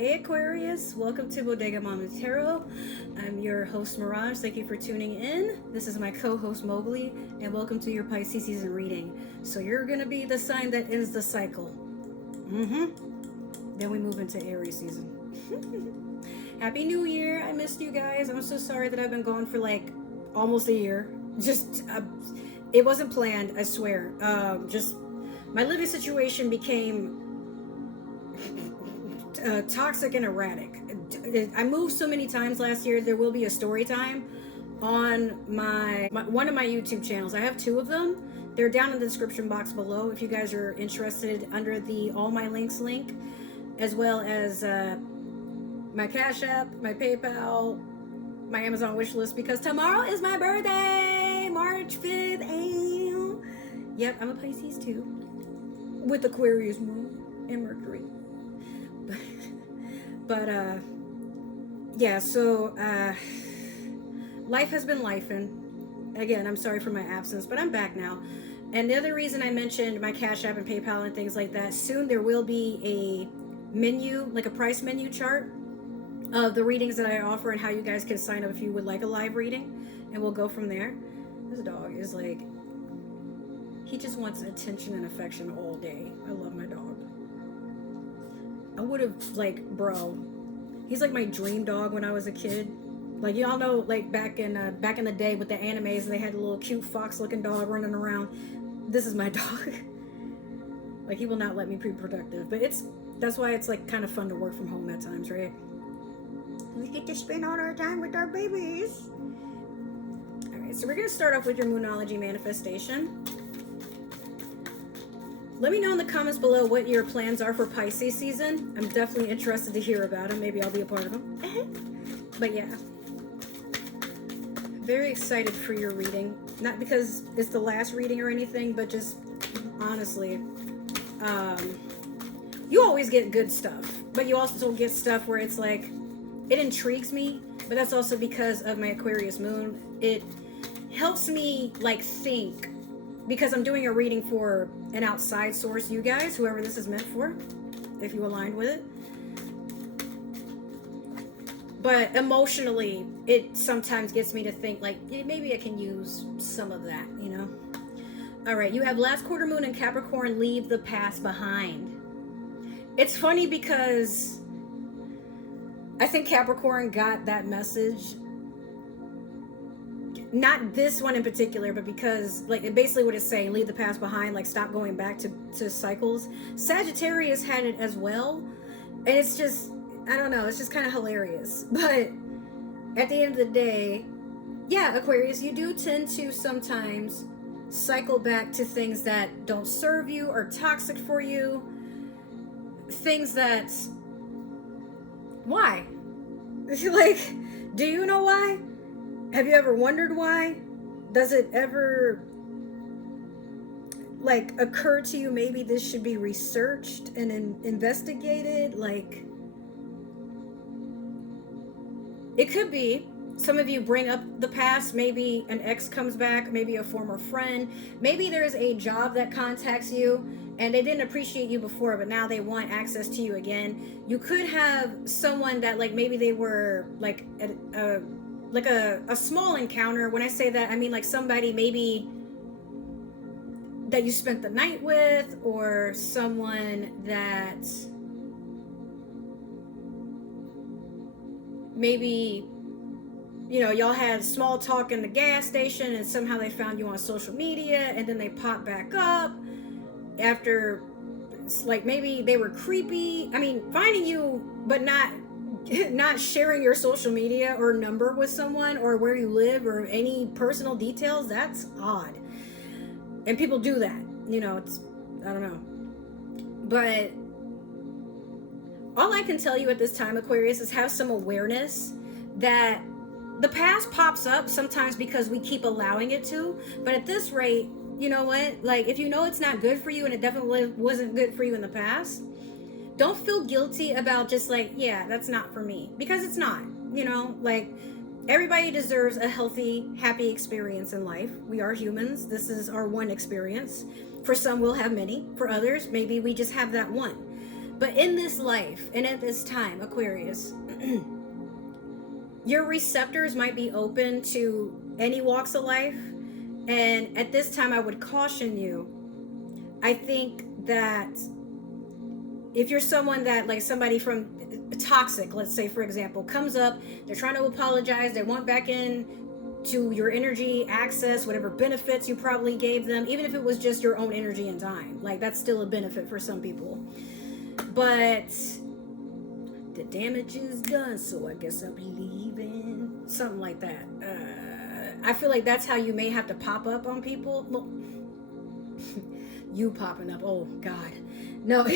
Hey Aquarius, welcome to Bodega Mamí Tarot. I'm your host Miraj. Thank you for tuning in. This is my co-host Mowgli, and welcome to your Pisces Season Reading. So you're gonna be the sign that ends the cycle. Then we move into Aries season. Happy New Year! I missed you guys. I'm so sorry that I've been gone for like almost a year. It wasn't planned. I swear. Just my living situation became toxic and erratic. I moved so many times last year. There will be a story time on one of my YouTube channels. I have two of them. They're down in the description box below if you guys are interested, under the all my links link, as well as my Cash App, my PayPal, my Amazon wish list, because tomorrow is my birthday, March 5th. Yep, I'm a Pisces too, with Aquarius moon and Mercury. But yeah, so life has been lifing. Again, I'm sorry for my absence, but I'm back now. And the other reason I mentioned my Cash App and PayPal and things like that, soon there will be a menu, like a price menu chart of the readings that I offer and how you guys can sign up if you would like a live reading, and we'll go from there. This dog is like, he just wants attention and affection all day. I love my dog. I would have, like, bro, he's like my dream dog when I was a kid. Like, y'all know, like, back in the day with the animes, and they had a little cute fox-looking dog running around. This is my dog. Like, he will not let me be productive. But that's why it's, like, kind of fun to work from home at times, right? We get to spend all our time with our babies. All right, so we're going to start off with your Moonology manifestation. Let me know in the comments below what your plans are for Pisces season. I'm definitely interested to hear about them. Maybe I'll be a part of them. But yeah. Very excited for your reading. Not because it's the last reading or anything, but just honestly, you always get good stuff. But you also get stuff where it's like, it intrigues me. But that's also because of my Aquarius moon. It helps me like think. Because I'm doing a reading for an outside source, you guys, whoever this is meant for, if you aligned with it. But emotionally, it sometimes gets me to think, like, maybe I can use some of that, you know? All right, you have last quarter moon in Capricorn, leave the past behind. It's funny because I think Capricorn got that message. Not this one in particular, but because, like, basically what it's saying, leave the past behind, like, stop going back to cycles. Sagittarius had it as well, and it's just, I don't know, it's just kind of hilarious. But at the end of the day, yeah, Aquarius, you do tend to sometimes cycle back to things that don't serve you or toxic for you. Things that, why? Like, do you know why? Have you ever wondered why? Does it ever, like, occur to you maybe this should be researched and investigated? Like, it could be. Some of you bring up the past. Maybe an ex comes back, maybe a former friend. Maybe there's a job that contacts you and they didn't appreciate you before, but now they want access to you again. You could have someone that, like, maybe they were like a small encounter. When I say that, I mean like somebody maybe that you spent the night with, or someone that maybe, you know, y'all had small talk in the gas station and somehow they found you on social media and then they pop back up after, like, maybe they were creepy. I mean, finding you but not sharing your social media or number with someone or where you live or any personal details, that's odd. And people do that, you know, it's, I don't know. But all I can tell you at this time, Aquarius, is have some awareness that the past pops up sometimes because we keep allowing it to. But at this rate, you know what? Like, if you know it's not good for you and it definitely wasn't good for you in the past, don't feel guilty about just like, yeah, that's not for me. Because it's not, you know, like, everybody deserves a healthy, happy experience in life. We are humans. This is our one experience. For some, we'll have many. For others, maybe we just have that one. But in this life and at this time, Aquarius, your receptors might be open to any walks of life. And at this time, I would caution you. I think that if you're someone that, like somebody from toxic, let's say, for example, comes up, they're trying to apologize, they want back in to your energy, access, whatever benefits you probably gave them, even if it was just your own energy and time. Like, that's still a benefit for some people. But the damage is done, so I guess I'll be leaving. Something like that. I feel like that's how you may have to pop up on people. Well, you popping up, oh God. No,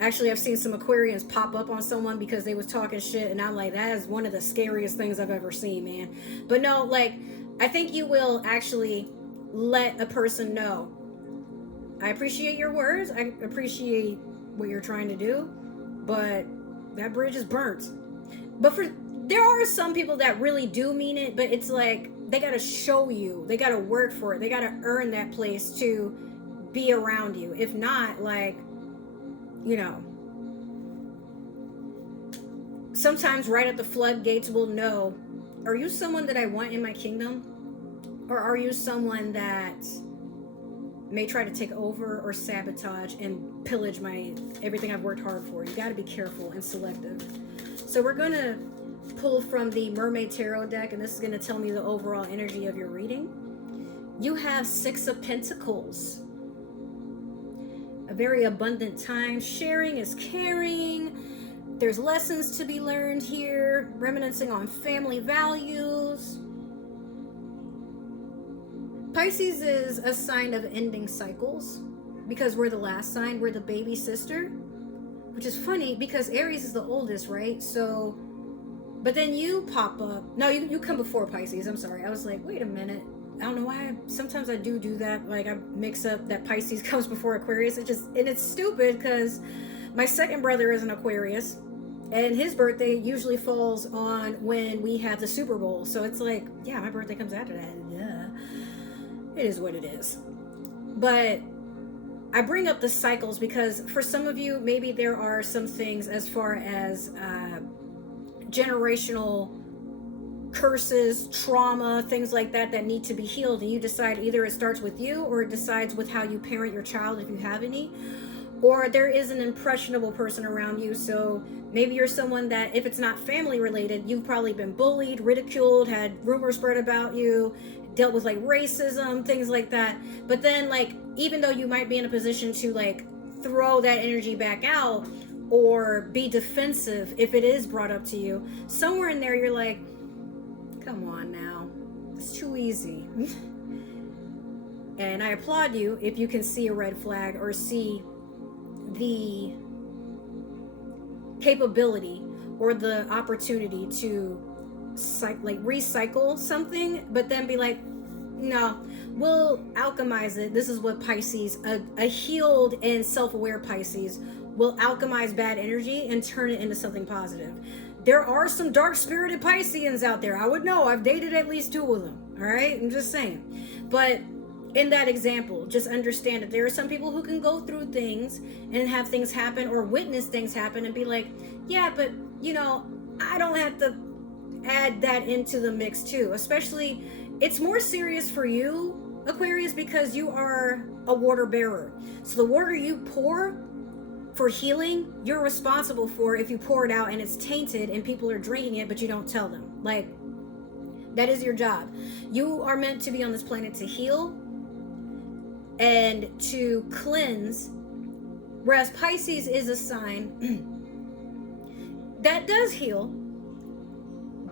actually I've seen some Aquarians pop up on someone because they was talking shit, and I'm like, that is one of the scariest things I've ever seen, man. But no, like, I think you will actually let a person know, I appreciate your words, I appreciate what you're trying to do, but that bridge is burnt. But there are some people that really do mean it, but it's like, they gotta show you, they gotta work for it, they gotta earn that place to be around you. If not, like, you know, sometimes right at the floodgates we'll know, are you someone that I want in my kingdom? Or are you someone that may try to take over or sabotage and pillage everything I've worked hard for? You got to be careful and selective. So we're going to pull from the Mermaid Tarot deck, and this is going to tell me the overall energy of your reading. You have 6 of Pentacles. A very abundant time. Sharing is caring. There's lessons to be learned here. Reminiscing on family values. Pisces is a sign of ending cycles because we're the last sign. We're the baby sister, which is funny because Aries is the oldest, right? So, but then you pop up. No, you come before Pisces. I'm sorry. I was like, wait a minute. I don't know why. Sometimes I do that. Like, I mix up that Pisces comes before Aquarius. And it's stupid because my second brother is an Aquarius, and his birthday usually falls on when we have the Super Bowl. So it's like, yeah, my birthday comes after that. Yeah, it is what it is. But I bring up the cycles because for some of you, maybe there are some things as far as generational curses, trauma, things like that need to be healed, and you decide either it starts with you or it decides with how you parent your child, if you have any, or there is an impressionable person around you. So maybe you're someone that, if it's not family related, you've probably been bullied, ridiculed, had rumors spread about you, dealt with like racism, things like that. But then, like, even though you might be in a position to like throw that energy back out or be defensive if it is brought up to you, somewhere in there you're like, come on now, it's too easy. And I applaud you if you can see a red flag or see the capability or the opportunity to recycle something, but then be like, no, we'll alchemize it. This is what Pisces, a healed and self-aware Pisces, will alchemize bad energy and turn it into something positive. There are some dark-spirited Pisceans out there. I would know. I've dated at least 2 of them. All right? I'm just saying. But in that example, just understand that there are some people who can go through things and have things happen or witness things happen and be like, yeah, but, you know, I don't have to add that into the mix too. Especially, it's more serious for you, Aquarius, because you are a water bearer. So the water you pour for healing, you're responsible for if you pour it out and it's tainted and people are drinking it, but you don't tell them. Like, that is your job. You are meant to be on this planet to heal and to cleanse, whereas Pisces is a sign that does heal,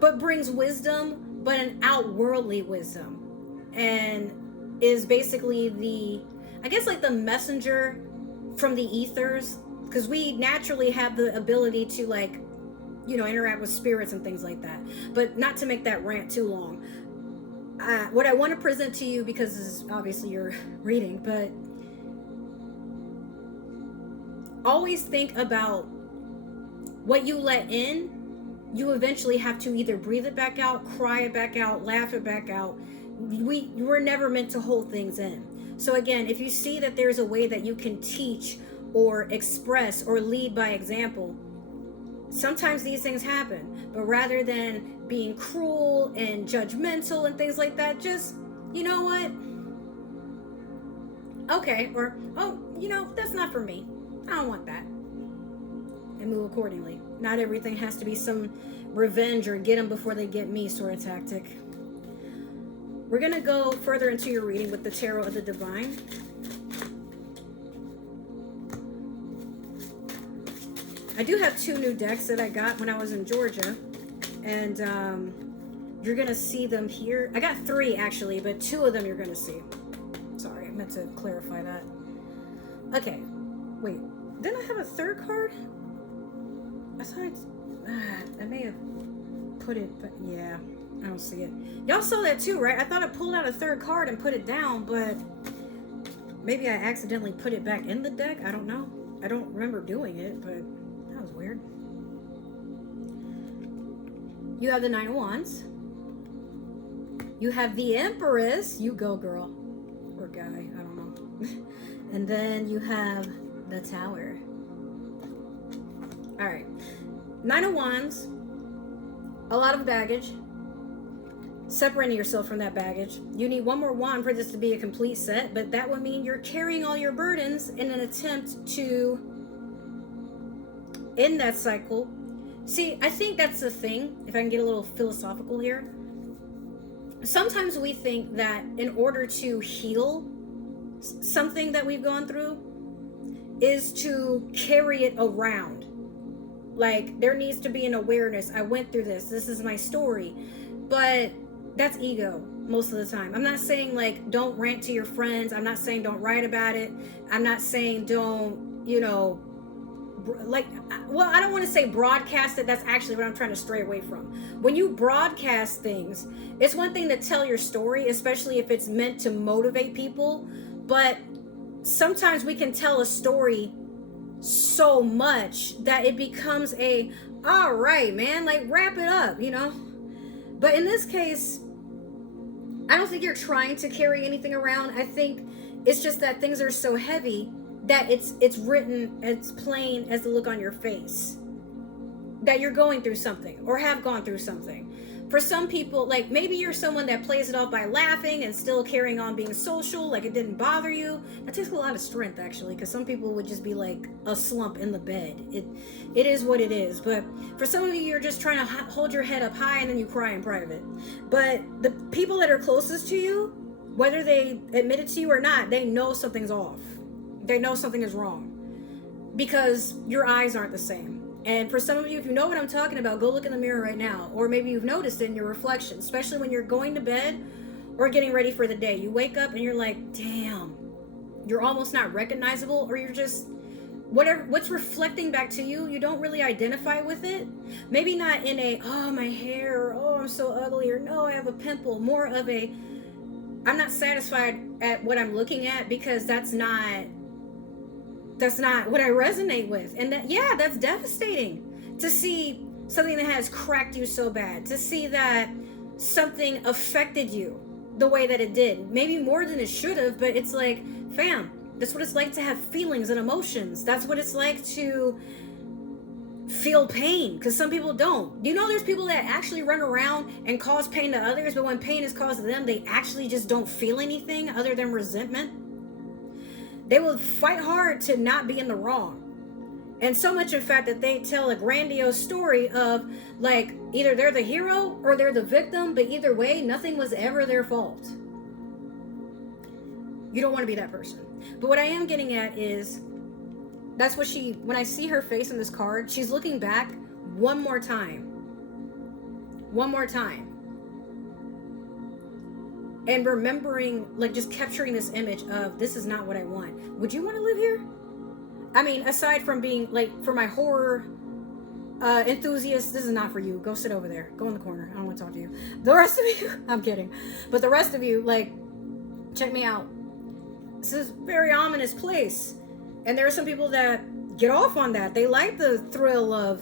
but brings wisdom, but an outworldly wisdom, and is basically the, I guess, like the messenger from the ethers, because we naturally have the ability to, like, you know, interact with spirits and things like that. But not to make that rant too long, what I want to present to you, because this is obviously your reading, but always think about what you let in. You eventually have to either breathe it back out, cry it back out, laugh it back out. We're never meant to hold things in. So again, if you see that there's a way that you can teach or express or lead by example. Sometimes these things happen, but rather than being cruel and judgmental and things like that, just, you know what? Okay, or, oh, you know, that's not for me. I don't want that. And move accordingly. Not everything has to be some revenge or get them before they get me sort of tactic. We're going to go further into your reading with the Tarot of the Divine. I do have 2 new decks that I got when I was in Georgia, and you're going to see them here. I got 3 actually, but 2 of them you're going to see. Sorry, I meant to clarify that. Okay, wait, didn't I have a 3rd card? I thought I may have put it, but yeah, I don't see it. Y'all saw that too, right? I thought I pulled out a 3rd card and put it down, but maybe I accidentally put it back in the deck. I don't know. I don't remember doing it, but that was weird. You have the 9 of Wands. You have the Empress. You go, girl. Or guy. I don't know. And then you have the Tower. All right. 9 of Wands. A lot of baggage. Separating yourself from that baggage. You need 1 more wand for this to be a complete set, but that would mean you're carrying all your burdens in an attempt to end that cycle. See, I think that's the thing, if I can get a little philosophical here. Sometimes we think that in order to heal something that we've gone through is to carry it around. Like, there needs to be an awareness. I went through this. This is my story. But that's ego most of the time. I'm not saying, like, don't rant to your friends. I'm not saying don't write about it. I'm not saying don't, you know, like, well, I don't want to say broadcast it. That's actually what I'm trying to stray away from. When you broadcast things, it's one thing to tell your story, especially if it's meant to motivate people. But sometimes we can tell a story so much that it becomes a, all right, man, like, wrap it up, you know? But in this case, I don't think you're trying to carry anything around. I think it's just that things are so heavy that it's written as plain as the look on your face that you're going through something or have gone through something. For some people, like, maybe you're someone that plays it off by laughing and still carrying on being social, like it didn't bother you. That takes a lot of strength, actually, because some people would just be like a slump in the bed. It is what it is. But for some of you, you're just trying to hold your head up high and then you cry in private. But the people that are closest to you, whether they admit it to you or not, they know something's off. They know something is wrong because your eyes aren't the same. And for some of you, if you know what I'm talking about, go look in the mirror right now. Or maybe you've noticed it in your reflection, especially when you're going to bed or getting ready for the day. You wake up and you're like, damn, you're almost not recognizable, or you're just, what's reflecting back to you, you don't really identify with it. Maybe not in a, oh, my hair, or oh, I'm so ugly, or no, I have a pimple. More of a, I'm not satisfied at what I'm looking at because that's not what I resonate with. And that, yeah, that's devastating to see something that has cracked you so bad, to see that something affected you the way that it did, maybe more than it should have. But it's like, fam, that's what it's like to have feelings and emotions. That's what it's like to feel pain, because some people don't. You know, there's people that actually run around and cause pain to others, but when pain is caused to them, they actually just don't feel anything other than resentment. They will fight hard to not be in the wrong. And so much, in fact, that they tell a grandiose story of, like, either they're the hero or they're the victim, but either way, nothing was ever their fault. You don't want to be that person. But what I am getting at is, that's what when I see her face in this card, she's looking back one more time. One more time. And remembering, like, just capturing this image of, this is not what I want. Would you want to live here? I mean, aside from being, like, for my horror enthusiasts, this is not for you. Go sit over there. Go in the corner. I don't want to talk to you. The rest of you, I'm kidding. But the rest of you, like, check me out. This is a very ominous place. And there are some people that get off on that. They like the thrill of,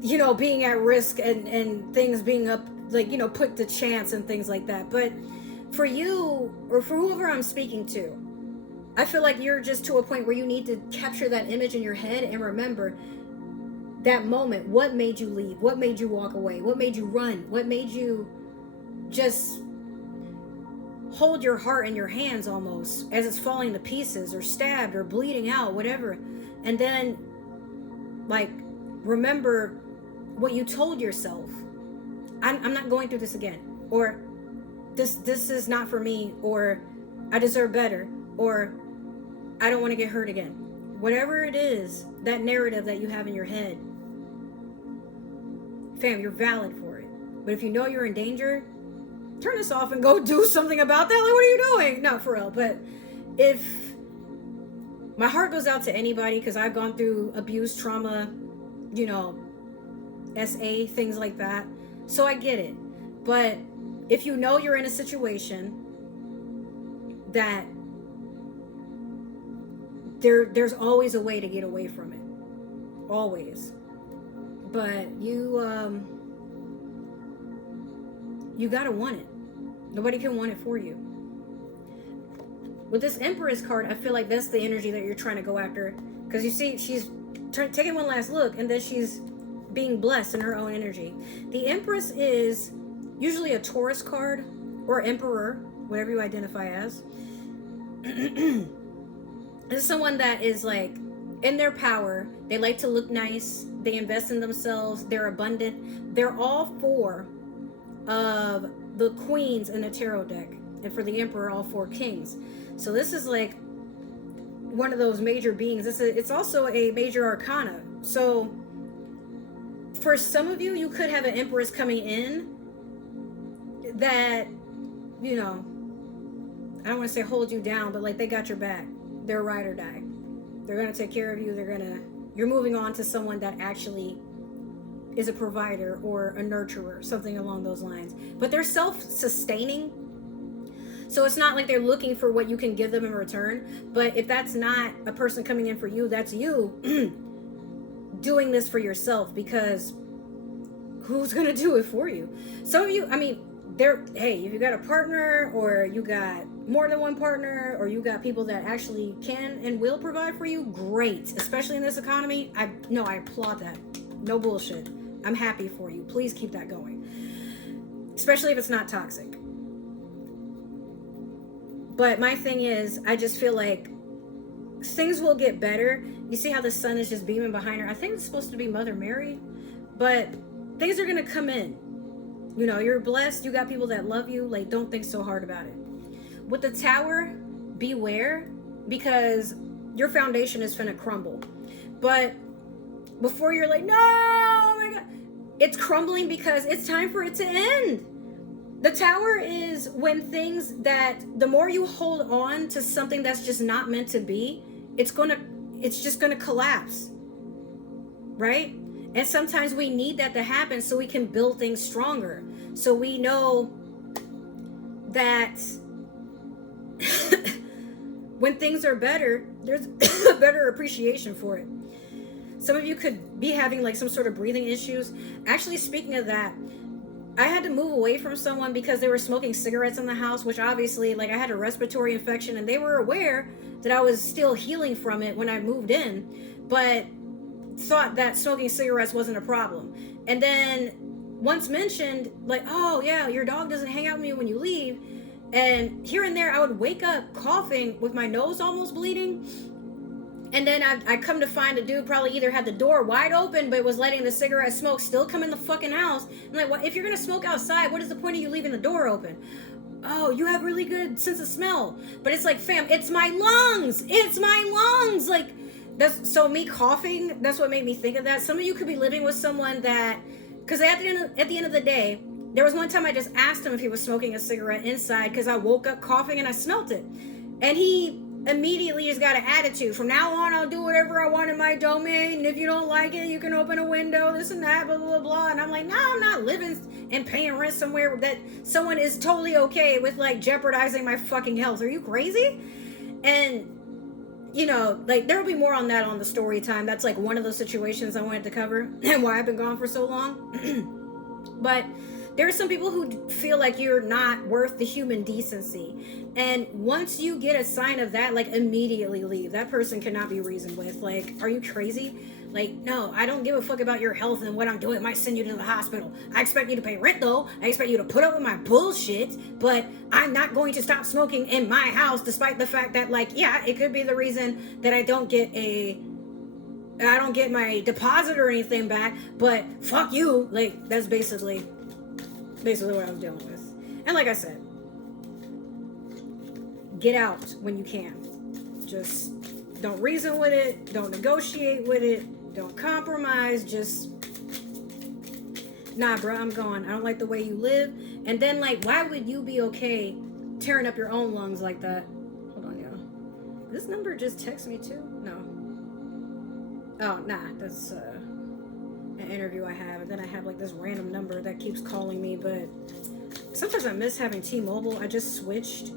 you know, being at risk and things being up, like, you know, put to chance and things like that. But for you, or for whoever I'm speaking to, I feel like you're just to a point where you need to capture that image in your head and remember that moment. What made you leave? What made you walk away? What made you run? What made you just hold your heart in your hands almost as it's falling to pieces or stabbed or bleeding out, whatever? And then, like, remember what you told yourself. I'm not going through this again. Or this is not for me. Or I deserve better. Or I don't want to get hurt again. Whatever it is, that narrative that you have in your head, fam, you're valid for it. But if you know you're in danger, turn this off and go do something about that. Like, what are you doing? No, for real. But if my heart goes out to anybody, because I've gone through abuse, trauma, SA, things like that. So I get it. But if you know you're in a situation that there's always a way to get away from it. Always. But you gotta want it. Nobody can want it for you. With this Empress card, I feel like that's the energy that you're trying to go after. Because you see, she's taking one last look, and then she's being blessed in her own energy. The Empress is usually a Taurus card, or Emperor, whatever you identify as. This is someone that is like in their power. They like to look nice. They invest in themselves. They're abundant. They're all four of the queens in the tarot deck. And for the Emperor, all four kings. So this is like one of those major beings. It's also a major arcana. So for some of you, you could have an Empress coming in that, I don't want to say hold you down, but like they got your back. They're ride or die. They're going to take care of you. You're moving on to someone that actually is a provider or a nurturer, something along those lines. But they're self-sustaining. So it's not like they're looking for what you can give them in return. But if that's not a person coming in for you, that's you doing this for yourself, because who's going to do it for you? Some of you, if you got a partner, or you got more than one partner, or you got people that actually can and will provide for you, great. Especially in this economy, I applaud that. No bullshit. I'm happy for you. Please keep that going. Especially if it's not toxic. But my thing is, I just feel like things will get better. You see how the sun is just beaming behind her? I think it's supposed to be Mother Mary. But things are going to come in. You're blessed. You got people that love you. Like, don't think so hard about it. With the Tower, beware, because your foundation is finna crumble. But before you're like, no, oh my God, it's crumbling because it's time for it to end. The Tower is when things that, the more you hold on to something that's just not meant to be, it's just gonna collapse, right? And sometimes we need that to happen so we can build things stronger. So we know that when things are better, there's a better appreciation for it. Some of you could be having like some sort of breathing issues. Actually, speaking of that, I had to move away from someone because they were smoking cigarettes in the house, which obviously, like, I had a respiratory infection, and they were aware that I was still healing from it when I moved in, but thought that smoking cigarettes wasn't a problem. And then once mentioned, like, oh yeah, your dog doesn't hang out with me when you leave. And here and there, I would wake up coughing with my nose almost bleeding. And then I come to find the dude probably either had the door wide open, but was letting the cigarette smoke still come in the fucking house. I'm like, well, if you're going to smoke outside, what is the point of you leaving the door open? Oh, you have really good sense of smell. But it's like, fam, it's my lungs. It's my lungs. Like, so me coughing, that's what made me think of that. Some of you could be living with someone that, because at the end of the day, there was one time I just asked him if he was smoking a cigarette inside because I woke up coughing and I smelt it. And he immediately just got an attitude. From now on, I'll do whatever I want in my domain. And if you don't like it, you can open a window, this and that, blah, blah, blah, blah. And I'm like, no, I'm not living and paying rent somewhere that someone is totally okay with, like, jeopardizing my fucking health. Are you crazy? And, like, there will be more on that on the story time. That's, like, one of those situations I wanted to cover and why I've been gone for so long. But There are some people who feel like you're not worth the human decency. And once you get a sign of that, like, immediately leave. That person cannot be reasoned with. Like, are you crazy? Like, no, I don't give a fuck about your health and what I'm doing. I might send you to the hospital. I expect you to pay rent, though. I expect you to put up with my bullshit. But I'm not going to stop smoking in my house, despite the fact that, like, yeah, it could be the reason that I don't get my deposit or anything back. But fuck you. Like, that's basically what I was dealing with. And like I said, get out when you can. Just don't reason with it, don't negotiate with it, don't compromise. Just, nah, bro, I'm gone. I don't like the way you live. And then, like, why would you be okay tearing up your own lungs like that? Hold on, y'all. This number just texted me too? No. Oh, nah, that's an interview I have, and then I have like this random number that keeps calling me. But sometimes I miss having T-Mobile. I just switched,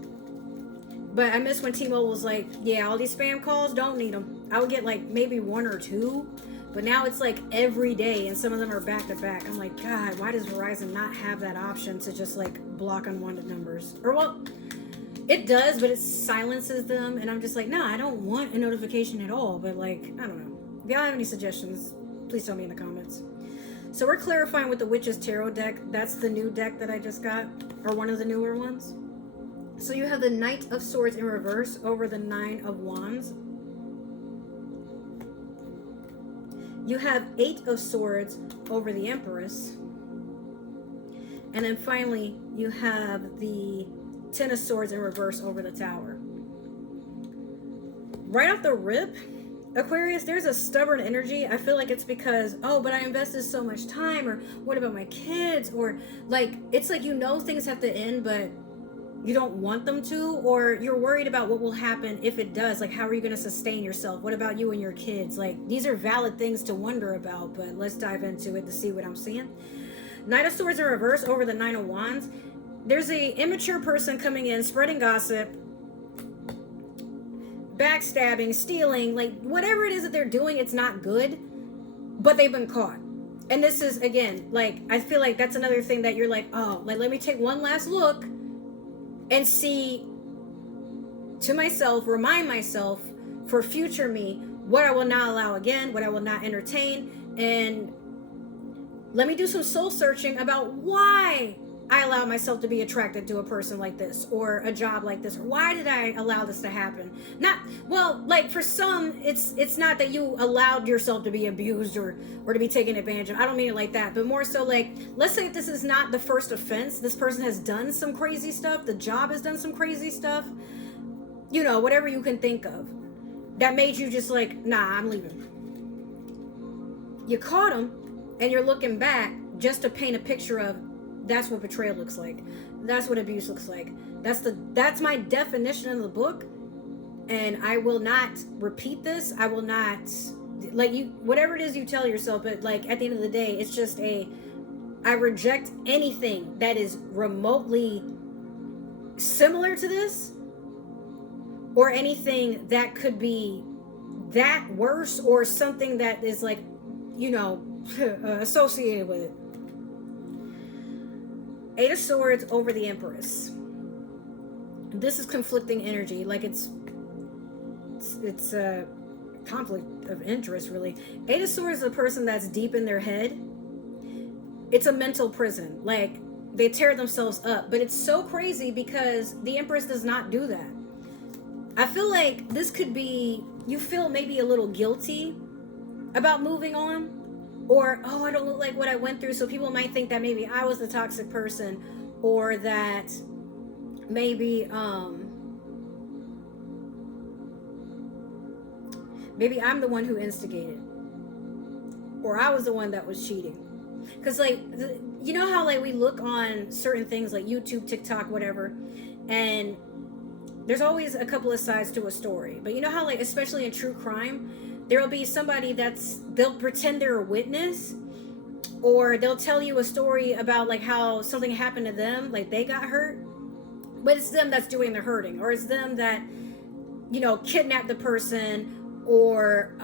but I miss when T-Mobile was like, yeah, all these spam calls, don't need them. I would get like maybe one or two, but now it's like every day, and some of them are back to back. I'm like, God, why does Verizon not have that option to just like block unwanted numbers? Or, well, it does, but it silences them, and I'm just like, no, I don't want a notification at all. But like, I don't know. If y'all have any suggestions, please tell me in the comments. So we're clarifying with the Witch's Tarot deck. That's the new deck that I just got, or one of the newer ones. So you have the Knight of Swords in reverse over the Nine of Wands. You have Eight of Swords over the Empress. And then finally, you have the Ten of Swords in reverse over the Tower. Right off the rip, Aquarius, there's a stubborn energy. I feel like it's because, oh, but I invested so much time, or what about my kids, or like, it's like, you know, things have to end, but you don't want them to, or you're worried about what will happen if it does. Like, how are you going to sustain yourself? What about you and your kids? Like, these are valid things to wonder about, but let's dive into it to see what I'm seeing. Knight of Swords in reverse over the Nine of Wands. There's a immature person coming in, spreading gossip, backstabbing, stealing, like whatever it is that they're doing, it's not good, but they've been caught. And this is, again, like, I feel like that's another thing that you're like, oh, like, let me take one last look and see to myself, remind myself for future me what I will not allow again, what I will not entertain, and let me do some soul searching about why I allow myself to be attracted to a person like this, or a job like this, or why did I allow this to happen? Not, well, like, for some, it's not that you allowed yourself to be abused or to be taken advantage of. I don't mean it like that, but more so like, let's say this is not the first offense. This person has done some crazy stuff. The job has done some crazy stuff. You know, whatever you can think of that made you just like, nah, I'm leaving. You caught them, and you're looking back just to paint a picture of, that's what betrayal looks like. That's what abuse looks like. That's my definition of the book. And I will not repeat this. I will not, like, you, whatever it is you tell yourself, but like, at the end of the day, it's just I reject anything that is remotely similar to this, or anything that could be that worse, or something that is like, you know, associated with it. Eight of Swords over the Empress. This is conflicting energy. Like, it's a conflict of interest, really. Eight of Swords is a person that's deep in their head. It's a mental prison. Like, they tear themselves up. But it's so crazy because the Empress does not do that. I feel like this could be, you feel maybe a little guilty about moving on. Or, oh, I don't look like what I went through, so people might think that maybe I was the toxic person, or that maybe I'm the one who instigated, or I was the one that was cheating. Because, like, you know how, like, we look on certain things like YouTube, TikTok, whatever, and there's always a couple of sides to a story. But you know how, like, especially in true crime, there will be somebody they'll pretend they're a witness, or they'll tell you a story about like how something happened to them, like they got hurt, but it's them that's doing the hurting, or it's them that, you know, kidnapped the person, or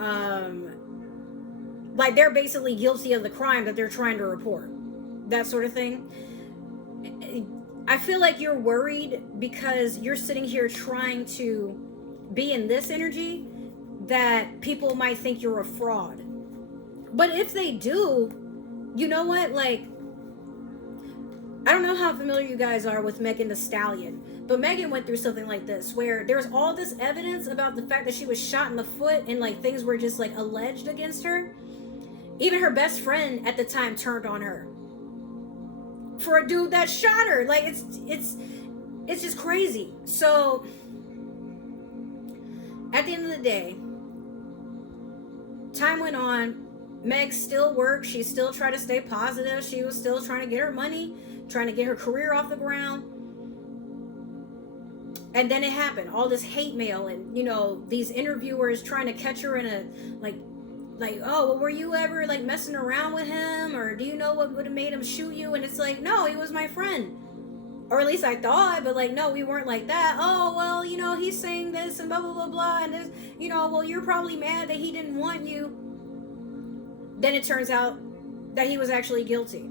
like they're basically guilty of the crime that they're trying to report, that sort of thing. I feel like you're worried because you're sitting here trying to be in this energy that people might think you're a fraud. But if they do, you know what? Like, I don't know how familiar you guys are with Megan Thee Stallion, but Megan went through something like this where there's all this evidence about the fact that she was shot in the foot and like things were just like alleged against her. Even her best friend at the time turned on her for a dude that shot her. Like, it's just crazy. So at the end of the day, time went on. Meg still worked. She still tried to stay positive. She was still trying to get her money, trying to get her career off the ground. And then it happened. All this hate mail and, you know, these interviewers trying to catch her in a, like, oh, well, were you ever, like, messing around with him? Or do you know what would have made him shoot you? And it's like, no, he was my friend. Or at least I thought, but, like, no, we weren't like that. Oh, well, you know, he's saying this and blah, blah, blah, blah. And this, you know, well, you're probably mad that he didn't want you. Then it turns out that he was actually guilty.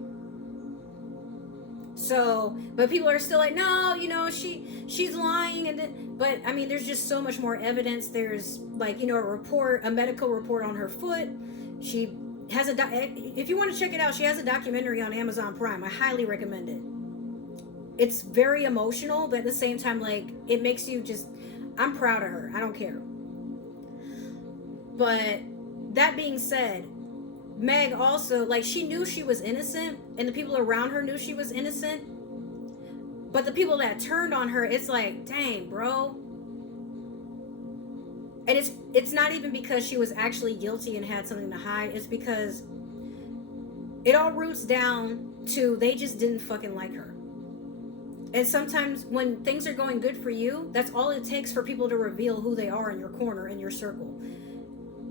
So, but people are still like, no, you know, she's lying. And then, but I mean, there's just so much more evidence. There's like, you know, a medical report on her foot. She has if you want to check it out, she has a documentary on Amazon Prime. I highly recommend it. It's very emotional, but at the same time, like, it makes you just, I'm proud of her. I don't care. But that being said, Meg also, like, she knew she was innocent, and the people around her knew she was innocent. But the people that turned on her, it's like, dang, bro. And it's not even because she was actually guilty and had something to hide. It's because it all roots down to they just didn't fucking like her. And sometimes when things are going good for you, that's all it takes for people to reveal who they are in your corner, in your circle.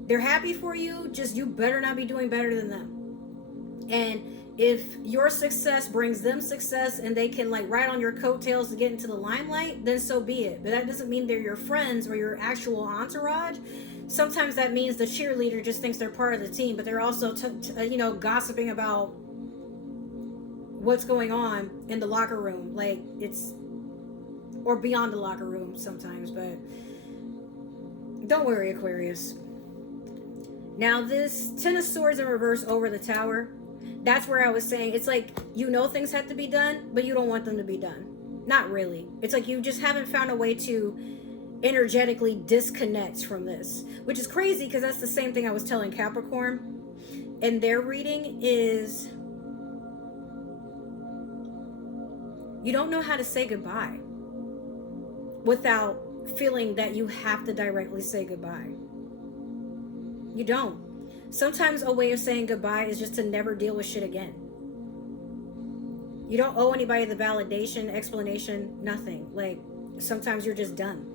They're happy for you, just you better not be doing better than them. And if your success brings them success and they can like ride on your coattails to get into the limelight, then so be it. But that doesn't mean they're your friends or your actual entourage. Sometimes that means the cheerleader just thinks they're part of the team, but they're also, you know, gossiping about what's going on in the locker room. Like, it's, or beyond the locker room sometimes, but don't worry, Aquarius. Now this Ten of Swords in reverse over the Tower, that's where I was saying, it's like, you know things have to be done, but you don't want them to be done. Not really. It's like you just haven't found a way to energetically disconnect from this, which is crazy because that's the same thing I was telling Capricorn. And their reading is, you don't know how to say goodbye without feeling that you have to directly say goodbye. You don't. Sometimes a way of saying goodbye is just to never deal with shit again. You don't owe anybody the validation, explanation, nothing. Like, sometimes you're just done.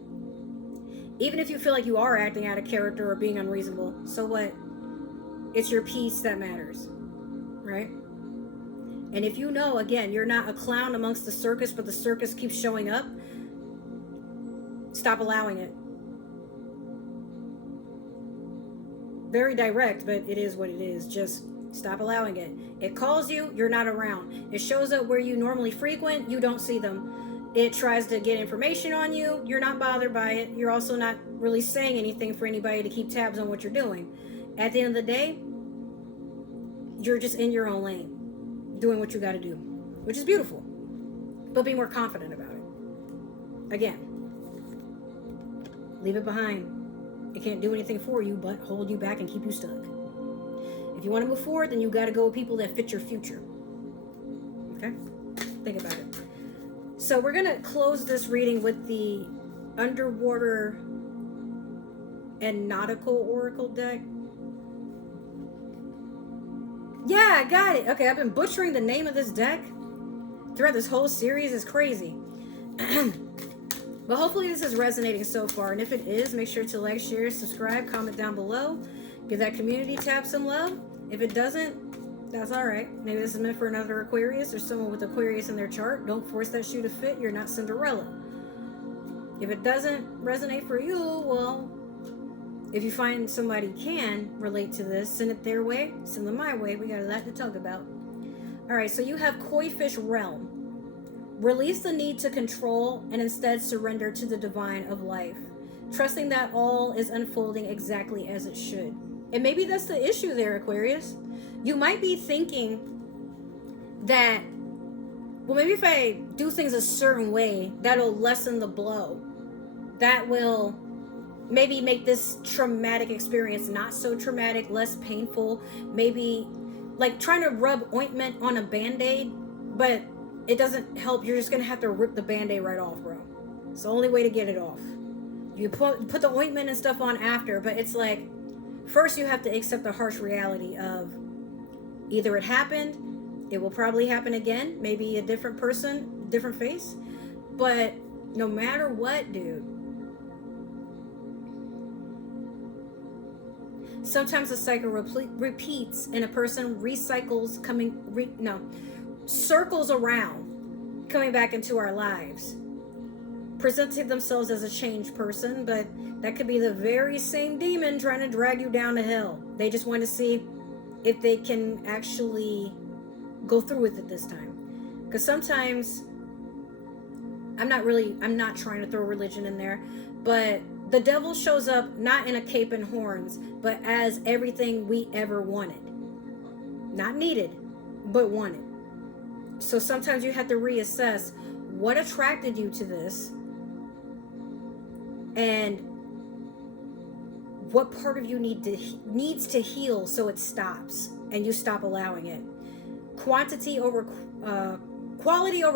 Even if you feel like you are acting out of character or being unreasonable, so what? It's your peace that matters, right? And if you know, again, you're not a clown amongst the circus, but the circus keeps showing up, stop allowing it. Very direct, but it is what it is. Just stop allowing it. It calls you, you're not around. It shows up where you normally frequent, you don't see them. It tries to get information on you, you're not bothered by it. You're also not really saying anything for anybody to keep tabs on what you're doing. At the end of the day, you're just in your own lane, doing what you got to do, which is beautiful. But be more confident about it. Again, leave it behind. It can't do anything for you but hold you back and keep you stuck. If you want to move forward, then you got to go with people that fit your future. Okay? Think about it. So we're going to close this reading with the Underwater and Nautical Oracle deck. Yeah, I got it. Okay, I've been butchering the name of this deck throughout this whole series. It's crazy. But hopefully this is resonating so far. And if it is, make sure to like, share, subscribe, comment down below. Give that community tab some love. If it doesn't, that's all right. Maybe this is meant for another Aquarius or someone with Aquarius in their chart. Don't force that shoe to fit. You're not Cinderella. If it doesn't resonate for you, well, if you find somebody can relate to this, send it their way, send them my way. We got a lot to talk about. All right, so you have Koi Fish Realm. Release the need to control and instead surrender to the divine of life, trusting that all is unfolding exactly as it should. And maybe that's the issue there, Aquarius. You might be thinking that, well, maybe if I do things a certain way, that'll lessen the blow. That will maybe make this traumatic experience not so traumatic, less painful. Maybe like trying to rub ointment on a band-aid, but it doesn't help. You're just going to have to rip the band-aid right off, bro. It's the only way to get it off. You put the ointment and stuff on after, but it's like, first you have to accept the harsh reality of either it happened, it will probably happen again, maybe a different person, different face, but no matter what, dude, sometimes the cycle repeats and a person recycles, circles around, coming back into our lives, presenting themselves as a changed person, but that could be the very same demon trying to drag you down to hell. They just want to see if they can actually go through with it this time. Because sometimes, I'm not trying to throw religion in there, but the devil shows up not in a cape and horns, but as everything we ever wanted. Not needed, but wanted. So sometimes you have to reassess what attracted you to this and what part of you needs to heal so it stops and you stop allowing it. Quality over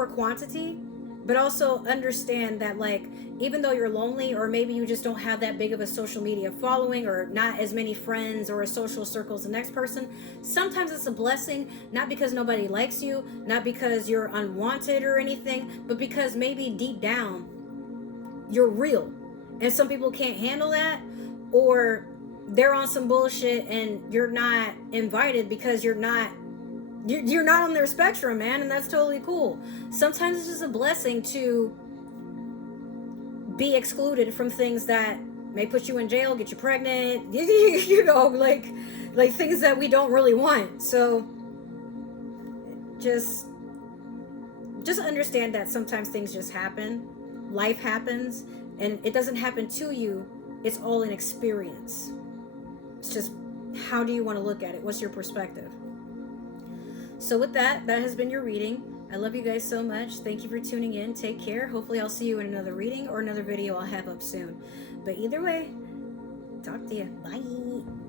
quantity, but also understand that, like, even though you're lonely, or maybe you just don't have that big of a social media following, or not as many friends or a social circle as the next person, sometimes it's a blessing, not because nobody likes you, not because you're unwanted or anything, but because maybe deep down you're real, and some people can't handle that, or they're on some bullshit and you're not invited because you're not on their spectrum, man, and that's totally cool. Sometimes it's just a blessing to be excluded from things that may put you in jail, get you pregnant, you know, like things that we don't really want. So just understand that sometimes things just happen. Life happens, and it doesn't happen to you. It's all an experience. It's just, how do you want to look at it? What's your perspective? So with that has been your reading. I love you guys so much. Thank you for tuning in. Take care. Hopefully I'll see you in another reading or another video I'll have up soon. But either way, talk to you. Bye.